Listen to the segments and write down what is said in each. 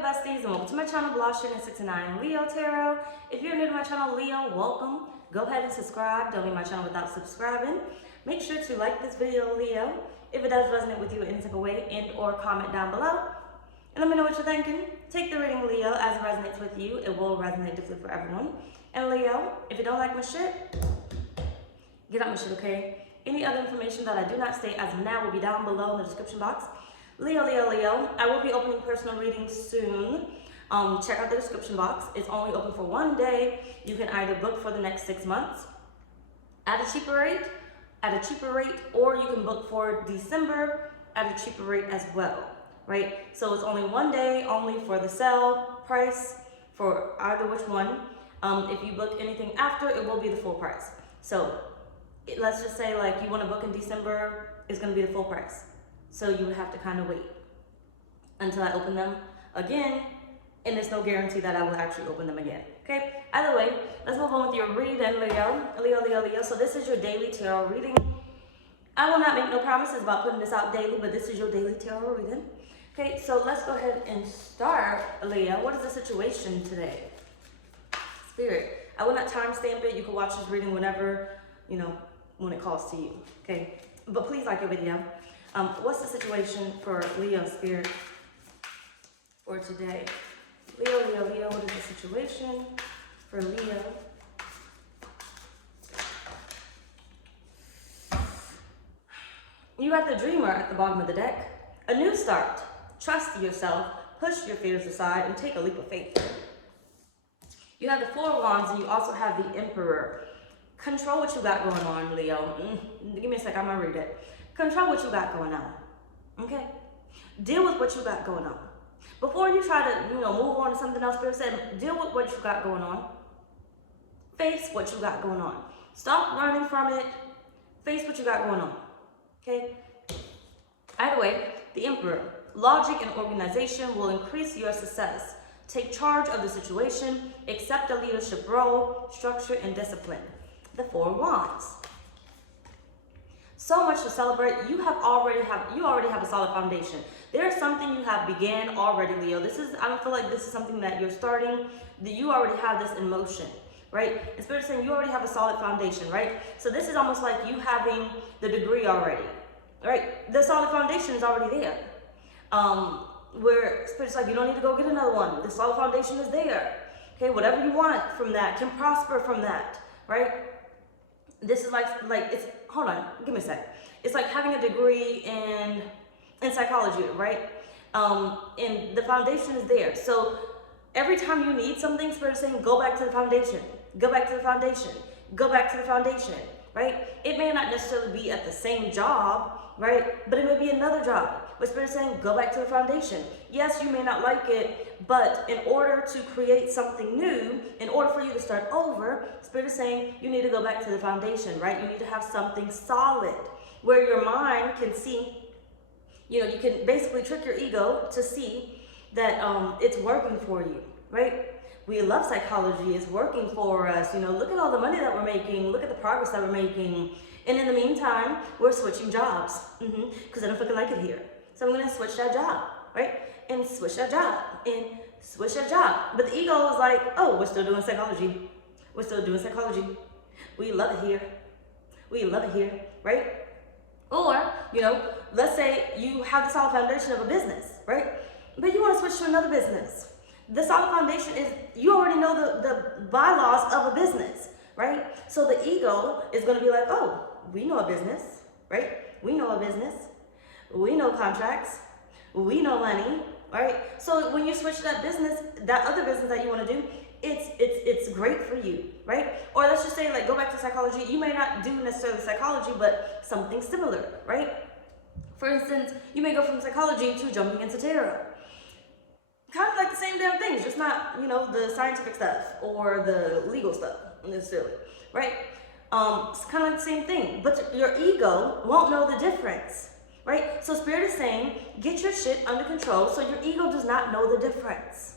Leo besties, and welcome to my channel, blahscrystalsale Leo Tarot. If you're new to my channel, Leo, welcome. Go ahead and subscribe. Don't leave my channel without subscribing. Make sure to like this video, Leo, if it does resonate with you in any type of way, and or comment down below. And let me know what you're thinking. Take the reading, Leo, as it resonates with you. It will resonate differently for everyone. And Leo, if you don't like my shit, get out my shit, okay? Any other information that I do not state as of now will be down below in the description box. Leo, I will be opening personal readings soon. Check out the description box. It's only open for 1 day. You can either book for the next 6 months at a cheaper rate, or you can book for December at a cheaper rate as well, right? So it's only 1 day, only for the sale price for either which one. If you book anything after, it will be the full price. So let's just say like you want to book in December, it's going to be the full price. So you would have to kind of wait until I open them again, and there's no guarantee that I will actually open them again, okay? Either way, let's move on with your reading, Leo. So this is your daily tarot reading. I will not make no promises about putting this out daily, but this is your daily tarot reading. Okay, so let's go ahead and start, Leo. What is the situation today? Spirit, I will not timestamp it. You can watch this reading whenever, when it calls to you, okay? But please like your video. What's the situation for Leo, Spirit, for today? Leo, what is the situation for Leo? You got the Dreamer at the bottom of the deck. A new start. Trust yourself, push your fears aside, and take a leap of faith. You have the Four of Wands, and you also have the Emperor. Control what you got going on, Leo. Give me a sec, I'm gonna read it. Control what you got going on, okay? Deal with what you got going on. Before you try to, move on to something else, Spirit said, deal with what you got going on. Face what you got going on. Stop running from it. Face what you got going on, okay? Either way, the Emperor. Logic and organization will increase your success. Take charge of the situation. Accept a leadership role, structure, and discipline. The Four of Wands. So much to celebrate. You already have a solid foundation. There's something you have began already, Leo. I don't feel like this is something that you're starting. You already have this in motion, right? And Spirit is saying you already have a solid foundation, right? So this is almost like you having the degree already, right? The solid foundation is already there. Where Spirit's like, you don't need to go get another one. The solid foundation is there. Okay, whatever you want from that can prosper from that, right? This is like it's, hold on, give me a sec. It's like having a degree in psychology, right? And the foundation is there. So every time you need something, Spirit is saying, go back to the foundation, go back to the foundation, go back to the foundation, right? It may not necessarily be at the same job, right? But it may be another job. But Spirit is saying, go back to the foundation. Yes, you may not like it, but in order to create something new, in order for you to start over, Spirit is saying you need to go back to the foundation, right? You need to have something solid where your mind can see, you can basically trick your ego to see that it's working for you, right? We love psychology. It's working for us. Look at all the money that we're making. Look at the progress that we're making. And in the meantime, we're switching jobs because I don't fucking like it here. So I'm going to switch that job, right? And switch that job and switch that job. But the ego is like, oh, we're still doing psychology. We're still doing psychology. We love it here. We love it here, right? Or, let's say you have the solid foundation of a business, right? But you want to switch to another business. The solid foundation is, you already know the bylaws of a business, right? So the ego is going to be like, oh, we know a business, right? We know a business. We know contracts. We know money, right? So when you switch that business, that other business that you want to do, it's great for you, right? Or let's just say, like, go back to psychology. You may not do necessarily psychology, but something similar, right? For instance, you may go from psychology to jumping into tarot. Kind of like the same damn things, just not, the scientific stuff or the legal stuff necessarily, right? It's kind of like the same thing, but your ego won't know the difference, right? So Spirit is saying, get your shit under control so your ego does not know the difference.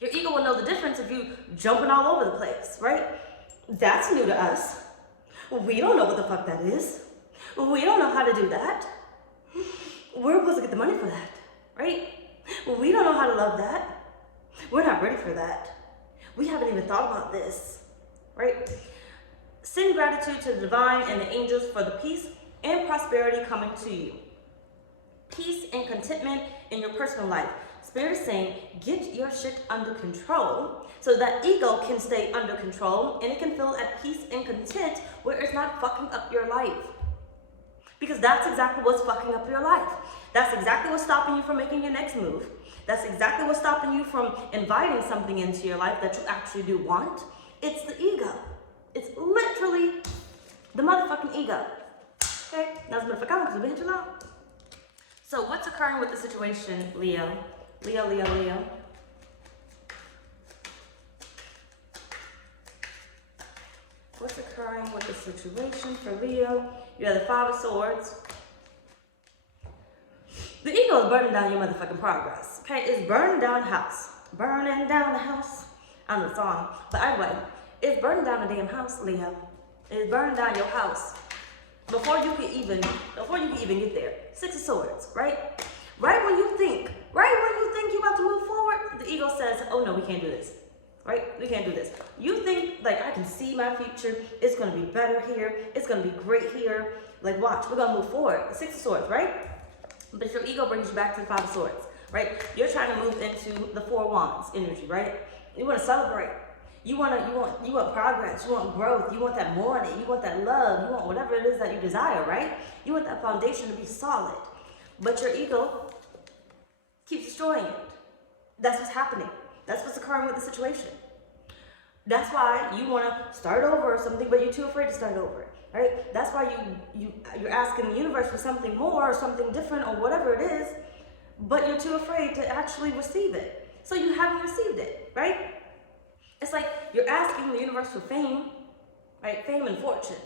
Your ego will know the difference if you jumping all over the place, right? That's new to us. We don't know what the fuck that is. We don't know how to do that. We're supposed to get the money for that, right? We don't know how to love that. We're not ready for that. We haven't even thought about this, right? Send gratitude to the divine and the angels for the peace and prosperity coming to you. Peace and contentment in your personal life. Spirit is saying, get your shit under control so that ego can stay under control and it can feel at peace and content where it's not fucking up your life. Because that's exactly what's fucking up your life. That's exactly what's stopping you from making your next move. That's exactly what's stopping you from inviting something into your life that you actually do want. It's the ego. It's literally the motherfucking ego. Okay, that's motherfucking because it's been too long. So what's occurring with the situation, Leo? Leo. What's occurring with the situation for Leo? You have the Five of Swords. The ego is burning down your motherfucking progress. Okay, it's burning down the house. Burning down the house. I know the song. But anyway, it's burning down the damn house, Leo. It's burning down your house. Before you can even get there. Six of Swords, right? Right when you think you're about to move forward, the ego says, oh no, we can't do this. Right? We can't do this. You think, like, I can see my future. It's going to be better here. It's going to be great here. Like, watch, we're going to move forward. The Six of Swords, right? But your ego brings you back to the Five of Swords, right? You're trying to move into the Four Wands energy, right? You want to celebrate. You want progress. You want growth. You want that money. You want that love. You want whatever it is that you desire, right? You want that foundation to be solid. But your ego keeps destroying it. That's what's happening. That's what's occurring with the situation. That's why you want to start over or something, but you're too afraid to start over, right? That's why you're asking the universe for something more or something different or whatever it is, but you're too afraid to actually receive it. So you haven't received it, right? It's like you're asking the universe for fame, right? Fame and fortune.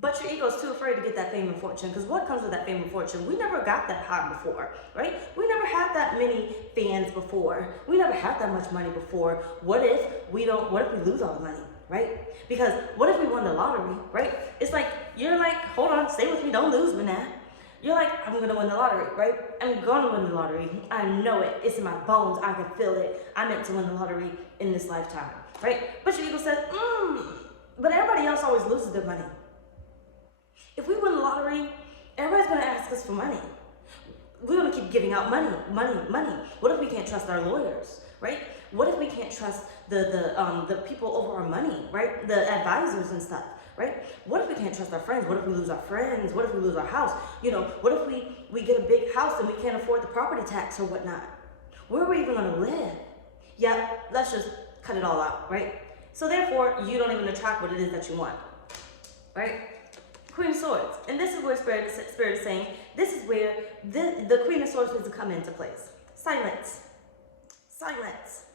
But your ego is too afraid to get that fame and fortune, because what comes with that fame and fortune? We never got that high before, right? We never had that many fans before. We never had that much money before. What if we lose all the money, right? Because what if we won the lottery, right? It's like, you're like, hold on, stay with me, don't lose me now. You're like, I'm gonna win the lottery, right? I'm gonna win the lottery. I know it, it's in my bones, I can feel it. I meant to win the lottery in this lifetime, right? But your ego says, but everybody else always loses their money. If we win the lottery, everybody's going to ask us for money. We're going to keep giving out money. What if we can't trust our lawyers, right? What if we can't trust the people over our money, right? The advisors and stuff, right? What if we can't trust our friends? What if we lose our friends? What if we lose our house? You know, what if we get a big house and we can't afford the property tax or whatnot? Where are we even going to live? Yeah, let's just cut it all out, right? So therefore, you don't even attract what it is that you want, right? Queen of Swords. And this is where Spirit is saying, this is where the Queen of Swords needs to come into place. Silence. Silence.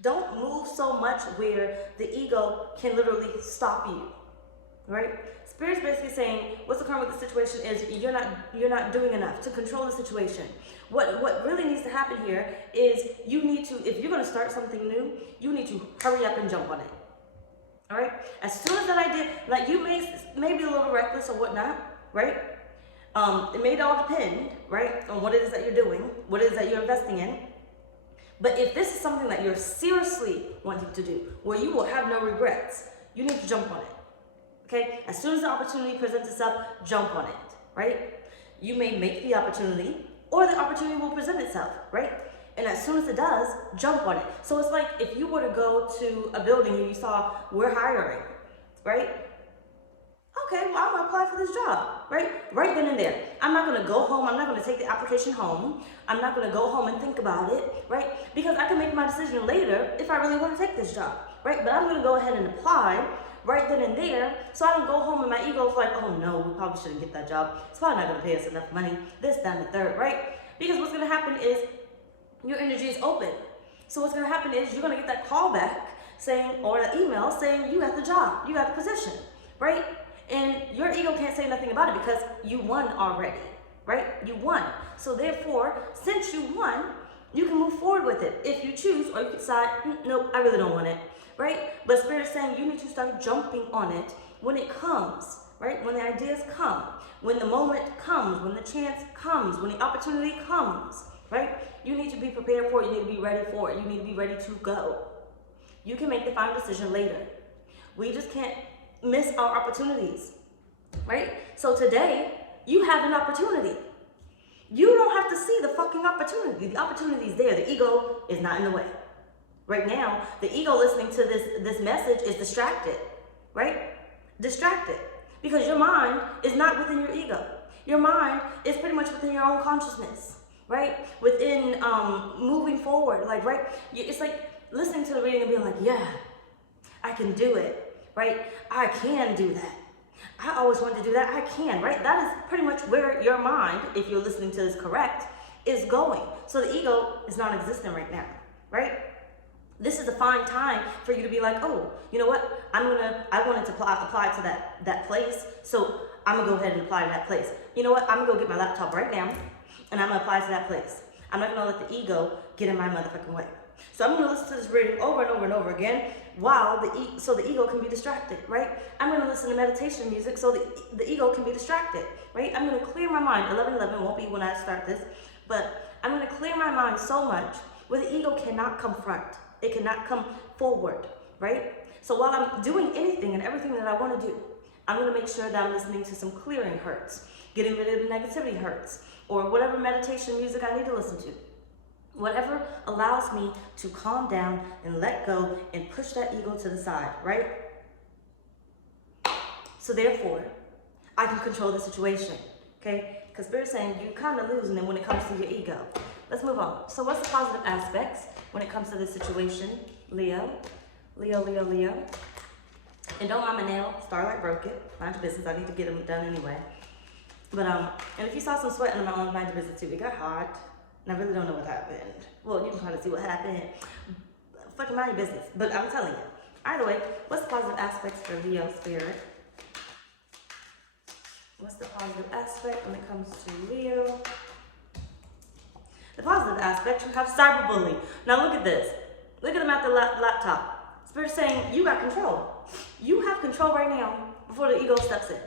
Don't move so much where the ego can literally stop you. Right? Spirit's basically saying what's occurring with the situation is you're not doing enough to control the situation. What really needs to happen here is you need to, if you're going to start something new, you need to hurry up and jump on it. All right. As soon as that idea, like you may be a little reckless or whatnot, right? It may all depend, right, on what it is that you're doing, what it is that you're investing in. But if this is something that you're seriously wanting to do, where you will have no regrets, you need to jump on it. Okay. As soon as the opportunity presents itself, jump on it, right? You may make the opportunity, or the opportunity will present itself, right? And as soon as it does, jump on it. So it's like if you were to go to a building and you saw, we're hiring, right? Okay, well, I'm gonna apply for this job, right? Right then and there. I'm not gonna go home, I'm not gonna take the application home. I'm not gonna go home and think about it, right? Because I can make my decision later if I really wanna take this job, right? But I'm gonna go ahead and apply right then and there, so I don't go home and my ego's like, oh no, we probably shouldn't get that job. It's probably not gonna pay us enough money, this, that, and the third, right? Because what's gonna happen is, your energy is open. So what's going to happen is you're going to get that call back saying, or the email saying you got the job, you got the position, right? And your ego can't say nothing about it because you won already, right? You won. So therefore, since you won, you can move forward with it if you choose, or you can decide, nope, I really don't want it, right? But Spirit is saying you need to start jumping on it when it comes, right? When the ideas come, when the moment comes, when the chance comes, when the opportunity comes, right? You need to be prepared for it. You need to be ready for it. You need to be ready to go. You can make the final decision later. We just can't miss our opportunities, right? So today, you have an opportunity. You don't have to see the fucking opportunity. The opportunity is there. The ego is not in the way. Right now, the ego listening to this message is distracted, right? Distracted. Because your mind is not within your ego. Your mind is pretty much within your own consciousness, right? Within moving forward, like, right? It's like listening to the reading and being like, yeah, I can do it, right? I can do that. I always wanted to do that. I can, right? That is pretty much where your mind, if you're listening to this correct, is going. So the ego is non-existent right now, right? This is a fine time for you to be like, oh, you know what? I wanted to apply to that place. So I'm gonna go ahead and apply to that place. You know what? I'm gonna go get my laptop right now and I'm gonna apply to that place. I'm not gonna let the ego get in my motherfucking way. So I'm gonna listen to this reading over and over and over again while so the ego can be distracted, right? I'm gonna listen to meditation music so the ego can be distracted, right? I'm gonna clear my mind. 11:11 won't be when I start this, but I'm gonna clear my mind so much where the ego cannot confront. It cannot come forward, right? So while I'm doing anything and everything that I want to do, I'm going to make sure that I'm listening to some clearing hertz, getting rid of the negativity hertz, or whatever meditation music I need to listen to. Whatever allows me to calm down and let go and push that ego to the side, right? So therefore, I can control the situation, okay? Because Spirit's saying you're kind of losing it when it comes to your ego. Let's move on. So what's the positive aspects when it comes to this situation? Leo. And don't mind my nail. Starlight broke it. Mind your business. I need to get them done anyway. But and if you saw some sweat in my own, mind your business too. It got hot. And I really don't know what happened. Well, you can kind of see what happened. Fucking mind your business. But I'm telling you. Either way, what's the positive aspects for Leo Spirit? What's the positive aspect when it comes to Leo? The positive aspect, you have cyberbullying. Now look at this. Look at him at the laptop. Spirit's saying you got control. You have control right now before the ego steps in,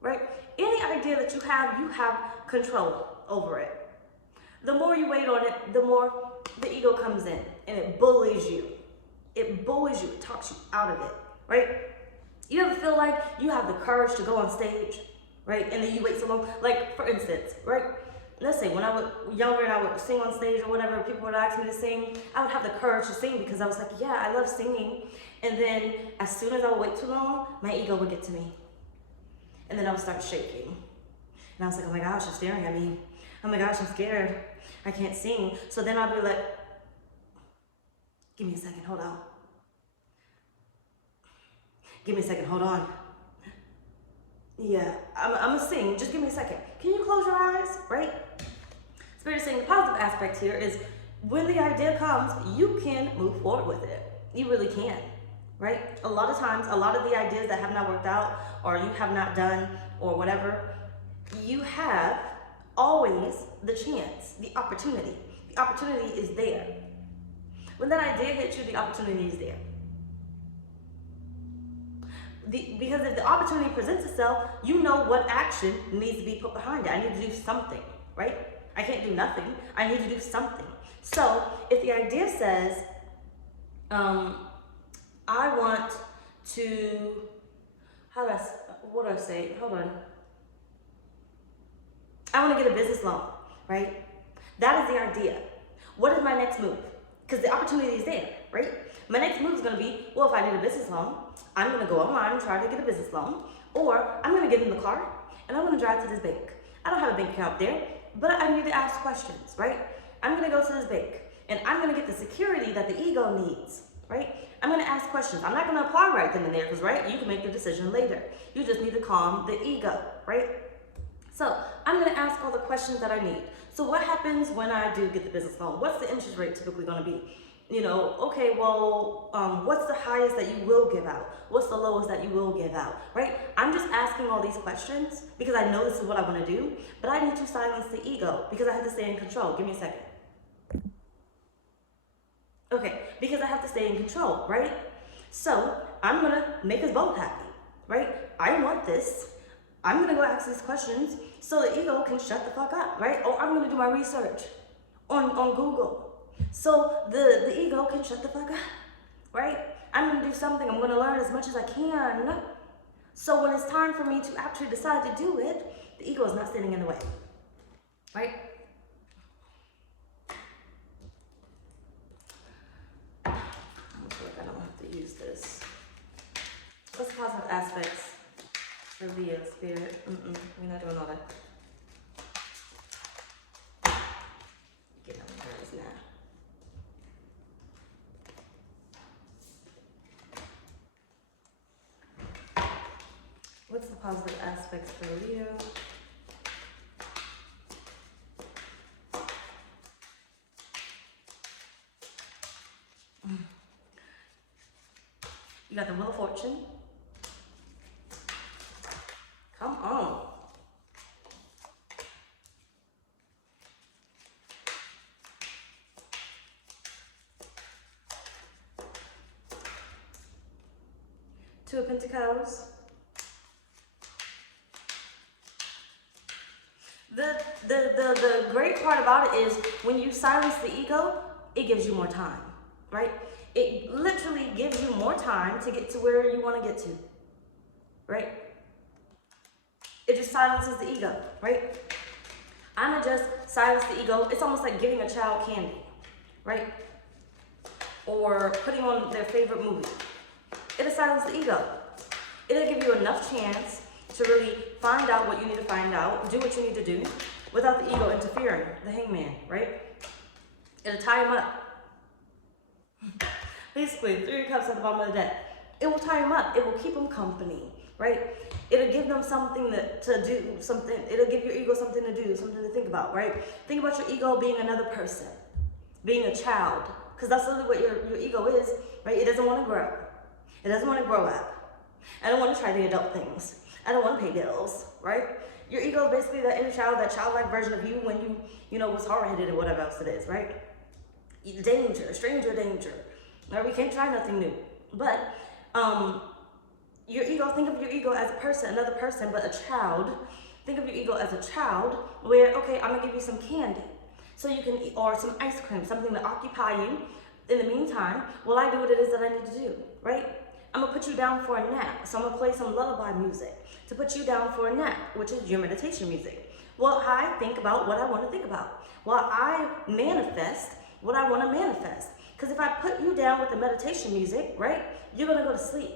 right? Any idea that you have control over it. The more you wait on it, the more the ego comes in and it bullies you. It bullies you, it talks you out of it, right? You ever feel like you have the courage to go on stage, right? And then you wait so long. Like, for instance, right? Let's say when I was younger and I would sing on stage or whatever, people would ask me to sing, I would have the courage to sing because I was like, yeah, I love singing. And then as soon as I would wait too long, my ego would get to me. And then I would start shaking. And I was like, oh my gosh, you're staring at me. Oh my gosh, I'm scared. I can't sing. So then I'd be like, give me a second, hold on. Give me a second, hold on. Yeah, I'm gonna sing. Just give me a second. Can you close your eyes, right? Spirit is saying the positive aspect here is when the idea comes, you can move forward with it. You really can, right? A lot of times, a lot of the ideas that have not worked out or you have not done or whatever, you have always the chance, the opportunity. The opportunity is there. When that idea hits you, the opportunity is there. Because if the opportunity presents itself, you know what action needs to be put behind it. I need to do something, right? I can't do nothing. I need to do something. So if the idea says, I want to, what do I say? Hold on. I want to get a business loan, right? That is the idea. What is my next move? Because the opportunity is there, right? My next move is going to be, well, if I need a business loan, I'm going to go online and try to get a business loan. Or I'm going to get in the car and I'm going to drive to this bank. I don't have a bank account there, but I need to ask questions, right? I'm going to go to this bank and I'm going to get the security that the ego needs, right? I'm going to ask questions. I'm not going to apply right then and there because, right, you can make the decision later. You just need to calm the ego, right? So I'm going to ask all the questions that I need. So what happens when I do get the business loan? What's the interest rate typically going to be? You know, okay, well, what's the highest that you will give out? What's the lowest that you will give out, right? I'm just asking all these questions because I know this is what I want to do, but I need to silence the ego because I have to stay in control. Give me a second. Okay, because I have to stay in control, right? So I'm going to make us both happy, right? I want this. I'm going to go ask these questions so the ego can shut the fuck up, right? Or I'm going to do my research. on Google. So the ego can shut the fuck up, right? I'm gonna do something, I'm gonna learn as much as I can. So when it's time for me to actually decide to do it, the ego is not standing in the way, right? I feel like I don't have to use this. What's the positive aspects for Leo spirit? We're not doing all that. Get on cards now. What's the positive aspects for Leo? You got the Wheel of Fortune. Come on. Two of Pentacles. The great part about it is when you silence the ego, it gives you more time, right? It literally gives you more time to get to where you want to get to, right? It just silences the ego, right? I'ma just silence the ego. It's almost like giving a child candy, right? Or putting on their favorite movie. It'll silence the ego. It'll give you enough chance to really find out what you need to find out, do what you need to do, without the ego interfering, the hangman, right? It'll tie him up. Basically, 3 of Cups at the bottom of the deck. It will tie him up. It will keep him company, right? It'll give them something to do, something. It'll give your ego something to do, something to think about, right? Think about your ego being another person, being a child, because that's literally what your ego is, right? It doesn't want to grow. It doesn't want to grow up. I don't want to try the adult things. I don't want to pay bills, right? Your ego is basically that inner child, that childlike version of you when you know, was hard-headed or whatever else it is, right? Danger, stranger danger. Right? We can't try nothing new. But your ego, think of your ego as a person, another person, but a child. Think of your ego as a child where, okay, I'm gonna give you some candy so you can eat, or some ice cream, something to occupy you in the meantime while I do what it is that I need to do, right? I'm gonna put you down for a nap. So I'm gonna play some lullaby music to put you down for a nap, which is your meditation music. While I think about what I wanna think about. While I manifest what I wanna manifest. Because if I put you down with the meditation music, right, you're gonna go to sleep.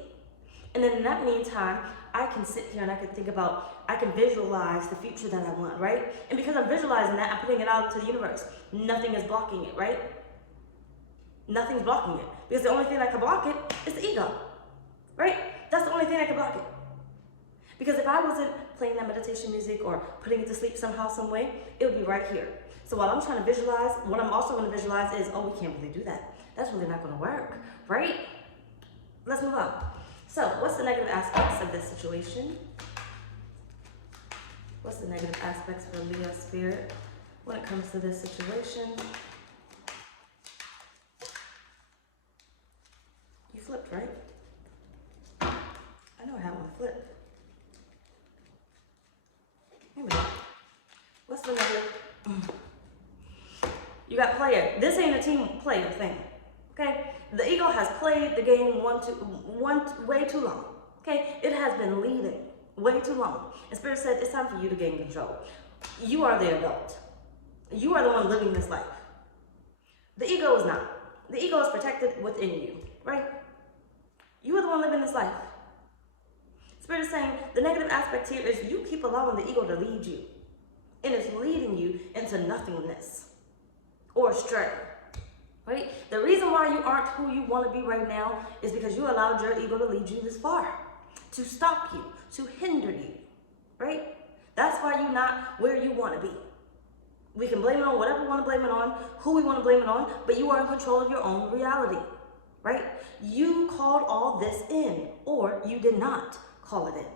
And then in that meantime, I can sit here and I can think about, I can visualize the future that I want, right? And because I'm visualizing that, I'm putting it out to the universe. Nothing is blocking it, right? Nothing's blocking it. Because the only thing that can block it is the ego, right? That's the only thing that can block it. Because if I wasn't playing that meditation music or putting it to sleep somehow, some way, it would be right here. So while I'm trying to visualize, what I'm also going to visualize is, oh, we can't really do that. That's really not going to work, right? Let's move on. So what's the negative aspects of this situation? What's the negative aspects for Leo spirit when it comes to this situation? You flipped, right? I know I have one flip. Maybe not. What's the negative? You got player. This ain't a team player thing, okay? The ego has played the game way too long, okay? It has been leading way too long. And Spirit said, it's time for you to gain control. You are the adult. You are the one living this life. The ego is not. The ego is protected within you, right? You are the one living this life. Spirit is saying, the negative aspect here is you keep allowing the ego to lead you. And it's leading you into nothingness. Or astray, right? The reason why you aren't who you want to be right now is because you allowed your ego to lead you this far, to stop you, to hinder you, right? That's why you're not where you want to be. We can blame it on whatever we want to blame it on, who we want to blame it on, but you are in control of your own reality, right? You called all this in, or you did not call it in.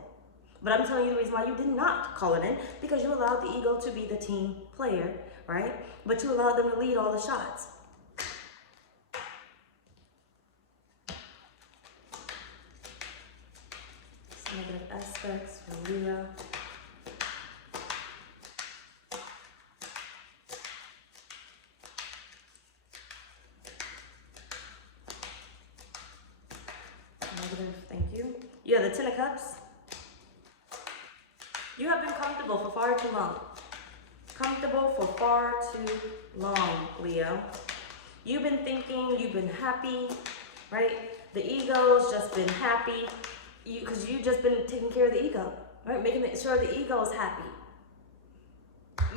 But I'm telling you the reason why you did not call it in, because you allowed the ego to be the team player, right? But you allowed them to lead all the shots. Some negative aspects for Leo. negative, thank you. You have the Ten of Cups. You have been comfortable for far too long. Comfortable for far too long, Leo. You've been thinking, you've been happy, right? The ego's just been happy because you've just been taking care of the ego, right? Making sure the ego is happy.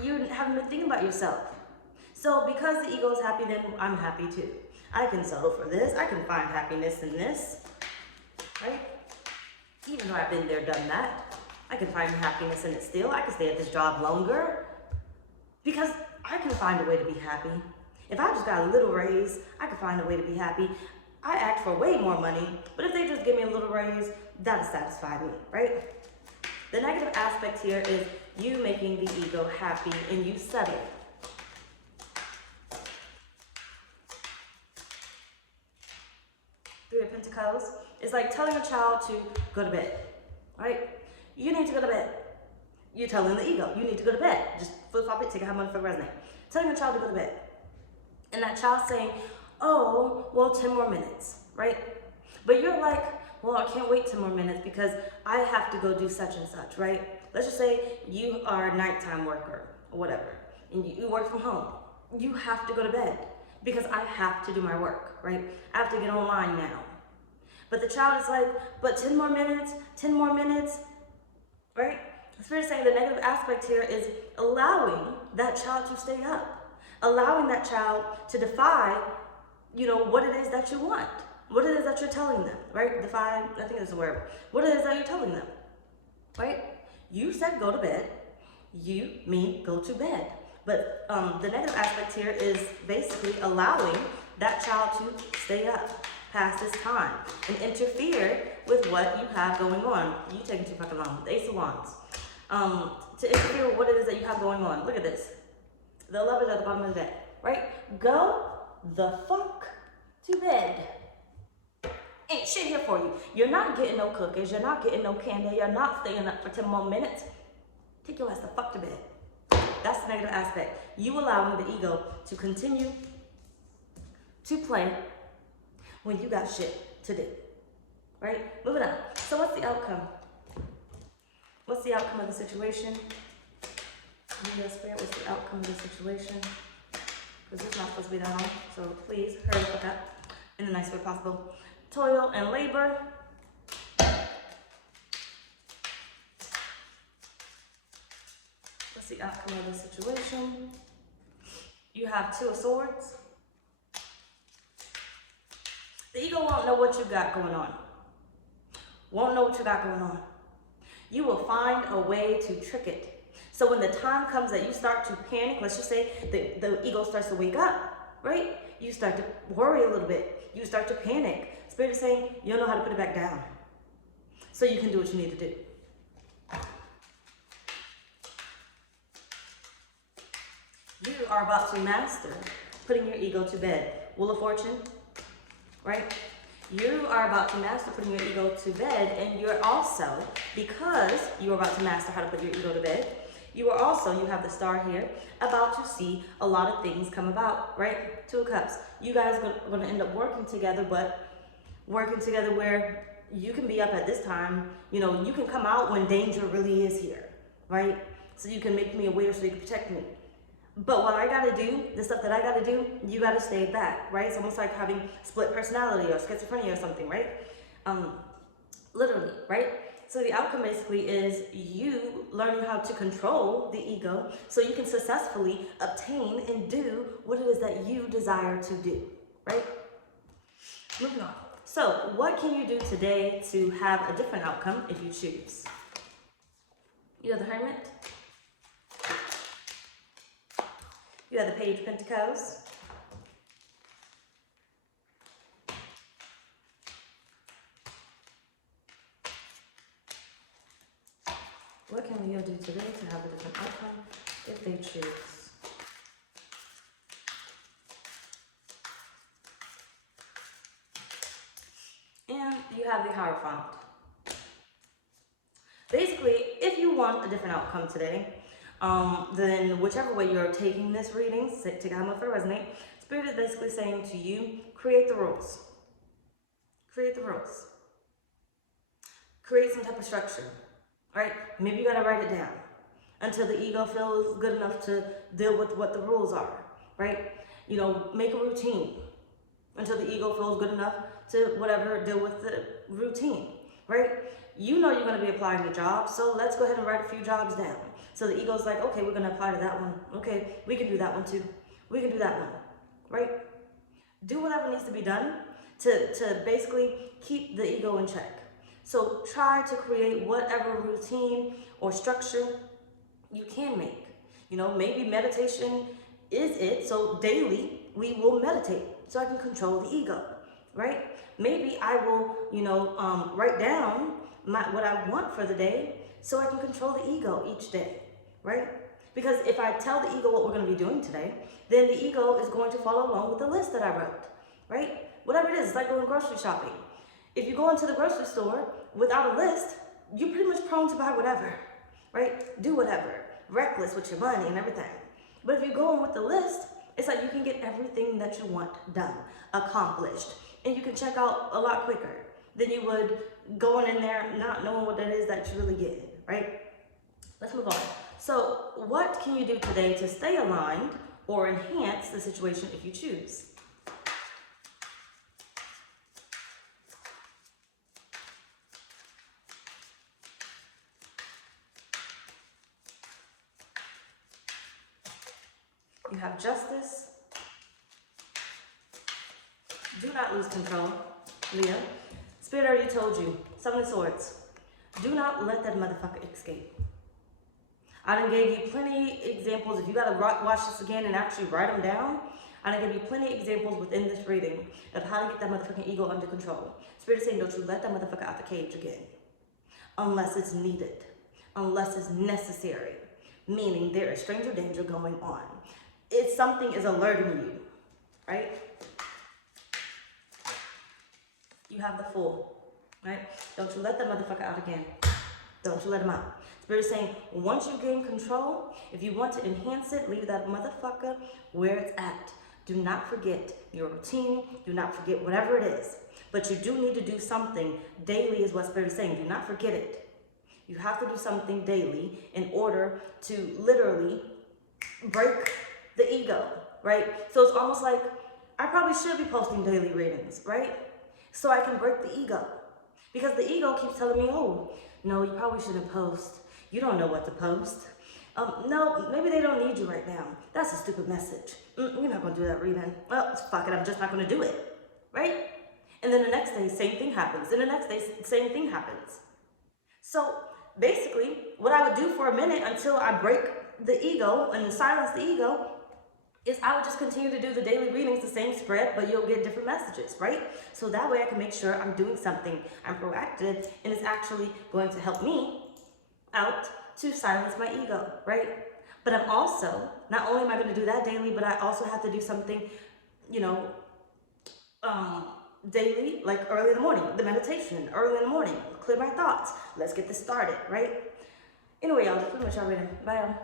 You haven't been thinking about yourself. So because the ego is happy, then I'm happy too. I can settle for this. I can find happiness in this, right? Even though I've been there, done that. I can find happiness in it still. I can stay at this job longer because I can find a way to be happy. If I just got a little raise, I can find a way to be happy. I ask for way more money, but if they just give me a little raise, that'll satisfy me, right? The negative aspect here is you making the ego happy and you settling. Three of Pentacles is like telling a child to go to bed, right? You need to go to bed. You're telling the ego, you need to go to bed. Just flip-flop it, take a high money for resonate. Telling a child to go to bed. And that child's saying, oh, well, 10 more minutes, right? But you're like, well, I can't wait 10 more minutes because I have to go do such and such, right? Let's just say you are a nighttime worker or whatever, and you work from home. You have to go to bed because I have to do my work, right? I have to get online now. But the child is like, but 10 more minutes, right? The Spirit is saying the negative aspect here is allowing that child to stay up, allowing that child to defy, what it is that you want, what it is that you're telling them, right? Defy, I think that's the word. What it is that you're telling them, right? You said go to bed, you mean go to bed. But the negative aspect here is basically allowing that child to stay up past this time and interfere with what you have going on. You taking too fucking long. The Ace of Wands. To interfere with what it is that you have going on. Look at this. The Lovers at the bottom of the deck, right? Go the fuck to bed. Ain't shit here for you. You're not getting no cookies. You're not getting no candy. You're not staying up for 10 more minutes. Take your ass the fuck to bed. That's the negative aspect. You allowing the ego to continue to play when you got shit to do, right? Moving on. So what's the outcome? What's the outcome of the situation? Leo Spirit, what's the outcome of the situation? Because it's not supposed to be that long, so please hurry up with that in the nicest way possible. Toil and labor. What's the outcome of the situation? You have Two of Swords. The ego won't know what you got going on. Won't know what you got going on. You will find a way to trick it. So when the time comes that you start to panic, let's just say the ego starts to wake up, right? You start to worry a little bit. You start to panic. Spirit is saying, you don't know how to put it back down. So you can do what you need to do. You are about to master putting your ego to bed. Wheel of Fortune, right? You are about to master putting your ego to bed, and you're also, because you are about to master how to put your ego to bed, you are also, you have the Star here, about to see a lot of things come about, right? Two of Cups. You guys are going to end up working together, but working together where you can be up at this time. You can come out when danger really is here, right? So you can make me aware so you can protect me. But what I gotta do, the stuff that I gotta do, you gotta stay back, right? It's almost like having split personality or schizophrenia or something, right? Literally, right? So the outcome basically is you learning how to control the ego so you can successfully obtain and do what it is that you desire to do, right? Moving on. So what can you do today to have a different outcome if you choose? You have the Hermit. You have the Page of Pentacles. What can Leo do today to have a different outcome if they choose? And you have the Hierophant. Basically, if you want a different outcome today, then whichever way you're taking this reading, take how much for resonate, Spirit is basically saying to you, create the rules. Create the rules. create some type of structure, right? Maybe you gotta write it down until the ego feels good enough to deal with what the rules are, right? You know, make a routine until the ego feels good enough to whatever, deal with the routine, right? You know you're gonna be applying to jobs, so let's go ahead and write a few jobs down. So the ego's like, okay, we're gonna apply to that one. Okay, we can do that one too. We can do that one, right? Do whatever needs to be done to basically keep the ego in check. So try to create whatever routine or structure you can make. You know, maybe meditation is it, so daily we will meditate so I can control the ego, right? Maybe I will, you know, write down what I want for the day so I can control the ego each day, right? Because if I tell the ego what we're going to be doing today, then the ego is going to follow along with the list that I wrote, right? Whatever it is, it's like going grocery shopping. If you go into the grocery store without a list, you're pretty much prone to buy whatever, right? Do whatever, reckless with your money and everything. But if you go in with the list, it's like you can get everything that you want done, accomplished, and you can check out a lot quicker than you would going in there not knowing what it is that you really get, right? Let's move on. So what can you do today to stay aligned or enhance the situation if you choose? You have justice. Do not lose control, Leo. Spirit already told you. Seven of Swords. Do not let that motherfucker escape. I done gave you plenty examples. If you gotta watch this again and actually write them down, I done gave you plenty examples within this reading of how to get that motherfucking ego under control. Spirit is saying, don't you let that motherfucker out the cage again. Unless it's needed. Unless it's necessary. Meaning there is stranger danger going on. It's something is alerting you, right? You have the Fool, right? Don't you let that motherfucker out again. Don't you let him out. Spirit is saying, once you gain control, if you want to enhance it, leave that motherfucker where it's at. Do not forget your routine. Do not forget whatever it is. But you do need to do something daily is what Spirit is saying. Do not forget it. You have to do something daily in order to literally break the ego, right? So it's almost like I probably should be posting daily readings, right? So I can break the ego. Because the ego keeps telling me, oh, no, you probably shouldn't post. You don't know what to post. No, maybe they don't need you right now. That's a stupid message. You're not going to do that reading. Well, fuck it, I'm just not going to do it, right? And then the next day, same thing happens. And the next day, same thing happens. So basically, what I would do for a minute until I break the ego and silence the ego is I would just continue to do the daily readings, the same spread, but you'll get different messages, right? So that way I can make sure I'm doing something, I'm proactive, and it's actually going to help me out to silence my ego, right? But I'm also, not only am I going to do that daily, but I also have to do something, you know, daily, like early in the morning, the meditation, early in the morning, clear my thoughts. Let's get this started, right? Anyway, y'all, that's pretty much all reading. Bye, y'all.